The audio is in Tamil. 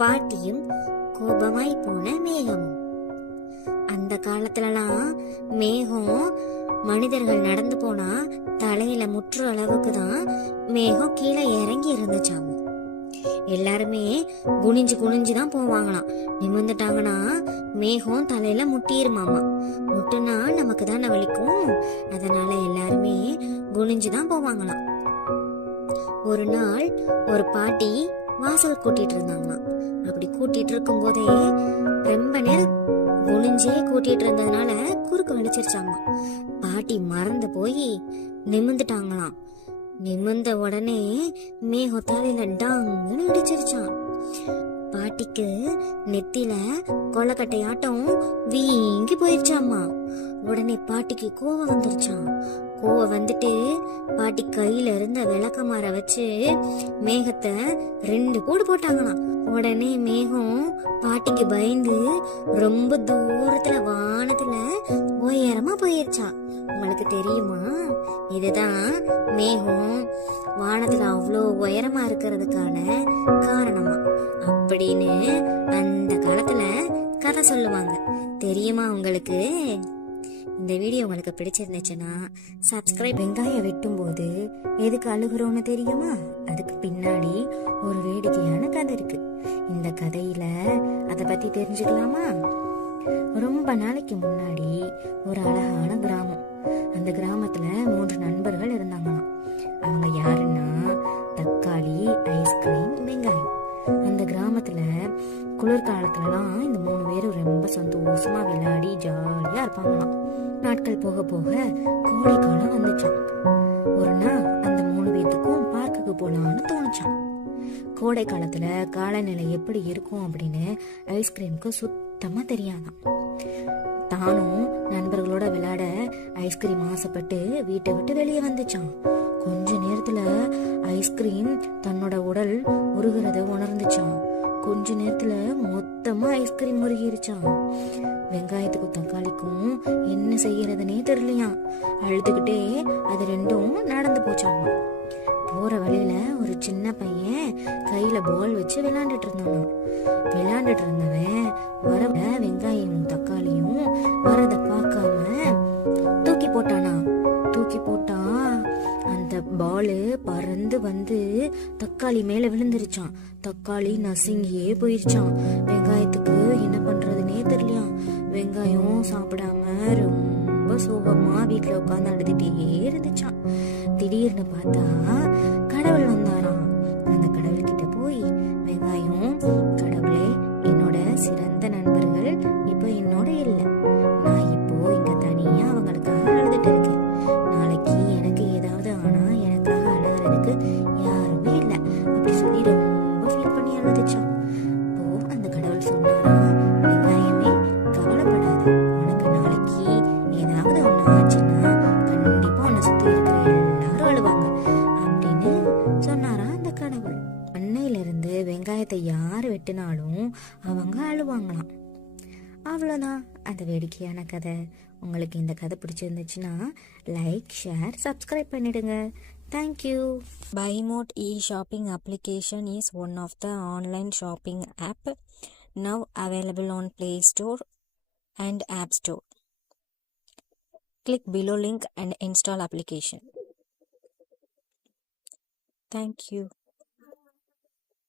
பாட்டியும் கோபமாய் போன மேகமும். அந்த காலத்துலலாம் மேகம் மனிதர்கள் நடந்து போனா தலையில முற்று அளவுக்கு தான் மேகம் கீழே இறங்கி இருந்துச்சாம. எல்லாருமே குனிஞ்சு குனிஞ்சுதான் போவாங்களாம். நிமிர்ந்துட்டாங்கன்னா மேகம் தலையில முட்டிருமாமா. முட்டுனா நமக்கு தானே வலிக்கும், அதனால எல்லாருமே குனிஞ்சுதான் போவாங்களாம். ஒரு நாள் ஒரு பாட்டி வாசல் கூட்டிட்டு இருந்தாங்களாம். அப்படி கூட்டிட்டு இருக்கும் போதே ரொம்ப நேரம் குனிஞ்சே கூட்டிட்டு இருந்ததுனால குறுக்கு வலிச்சிருச்சாமா. பாட்டி மறந்து போய் நிமிந்துட்டாங்களாம். நிமிர்ந்த உடனே மேகம் தலையில டாங்குன்னு இடிச்சிருச்சான். பாட்டிக்கு நெத்தில கொலக்கட்டையாட்டம் வீங்கி போயிருச்சாமா. உடனே பாட்டிக்கு கோவம் வந்துருச்சான். கோவம் வந்துட்டு பாட்டி கையில இருந்த விளக்கமாற வச்சு மேகத்தை 2 போடு போட்டாங்களாம். உடனே மேகம் பாட்டிக்கு பயந்து ரொம்ப தூரத்துல வானத்துல உயரமா போயிருச்சா. உங்களுக்கு தெரியுமா, இதுதான் மேகம் வானத்துல அவ்வளோ உயரமா இருக்கிறதுக்கான காரணமா அப்படின்னு அந்த காலத்துல கதை சொல்லுவாங்க. தெரியுமா உங்களுக்கு? இந்த வீடியோ உங்களுக்கு பிடிச்சிருந்துச்சுன்னா சப்ஸ்கிரைப். வெங்காயம் வெட்டும் போது எதுக்கு அழுகுறோன்னு தெரியுமா? அதுக்கு பின்னாடி ஒரு வேடிக்கையான கதை இருக்கு. இந்த கதையில அதை பத்தி தெரிஞ்சுக்கலாமா? ரொம்ப நாளைக்கு முன்னாடி ஒரு அழகான கிராமம். அந்த கிராமத்துல 3 நண்பர்கள் இருந்தாங்களாம். அவங்க யாருன்னா தக்காளி, ஐஸ்கிரீம், வெங்காயம். அந்த கிராமத்துல குளிர்காலத்துலலாம் இந்த 3 பேரும் ரொம்ப சந்தோஷமா விளையாடி ஜாலியா இருப்பாங்களாம். நாட்கள் போக போக கோடை காலம் வந்துச்சான். ஒரு நாள் அந்த 3 பேத்துக்கும் பார்க்குக்கு போலான்னு தோணுச்சான். கோடை காலத்துல காலநிலை எப்படி இருக்கும் அப்படின்னு ஐஸ்கிரீமுக்கு சுத்தமா தெரியாதான். தானும் நண்பர்களோட விளையாட ஐஸ்கிரீம் ஆசைப்பட்டு வீட்டை விட்டு வெளியே வந்துச்சான். கொஞ்ச நேரத்துல ஐஸ்கிரீம் தன்னோட உடல் உருகிறத உணர்ந்துச்சான். கொஞ்ச நேரத்துல மொத்தமா ஐஸ்கிரீம் உருகிருச்சான். வெங்காயத்துக்கும் தக்காளிக்கும் என்ன செய்யறதுன்னே தெரியலையா. அழுதுகிட்டே அது 2ம் நடந்து போச்சாமா. போற வழியில ஒரு சின்ன பையன் கையில பால் வச்சு விளையாண்டுட்டு இருந்தான். விளையாண்டுட்டு இருந்தவன் வர வெங்காயமும் தக்காளியும் வரத பார்க்காம தூக்கி போட்டானா. தூக்கி போட்டா அந்த பாலு பறந்து வந்து தக்காளி மேல விழுந்துருச்சான். தக்காளி நசுங்கியே போயிருச்சான். வெங்காயத்துக்கு என்ன பண்றதுன்னே தெரியலையா. வெங்காயம் சாப்பிடாம ரொம்ப சோகமா வீட்டுல உட்காந்து அழுதுட்டே இருந்துச்சான். திடீர்னு பார்த்தா கடவுள் வந்தாராம். அந்த கடவுள் கிட்ட போய், வெங்காயம், கடவுளே, என்னோட சிறந்த நண்பர்கள் இப்போ என்னோட இல்லை. நான் இப்போ இங்க தனியா அவங்களுக்காக அழுதுட்டு இருக்கேன். நாளைக்கு எனக்கு ஏதாவது ஆனா எனக்காக அழுகிறதுக்கு யாருமே இல்லை அப்படி சொல்லி ரொம்ப ஃபீல் பண்ணி அழுதுச்சான். அப்போ அந்த கடவுள் சொன்னாரா, வெங்காயமே கவலைப்படாத, உனக்கு நாளைக்கு ஏதாவது ஒண்ணு ஆச்சுன்னா கண்டிப்பா உன்னை சுத்தி இருக்கிற எல்லாரும் அழுவாங்க அப்படின்னு சொன்னாரா அந்த கடவுள். அன்னையில இருந்து வெங்காயத்தை யார் வெட்டினாலும் அவங்க அழுவாங்களாம். அவ்வளோதான் அந்த வேடிக்கையான கதை. உங்களுக்கு இந்த கதை பிடிச்சிருந்துச்சுன்னா லைக், ஷேர், சப்ஸ்கிரைப் பண்ணிடுங்க. Thank you. Buymode e-shopping application is one of the online shopping app now available on Play Store and App Store. Click below link and install application. Thank you.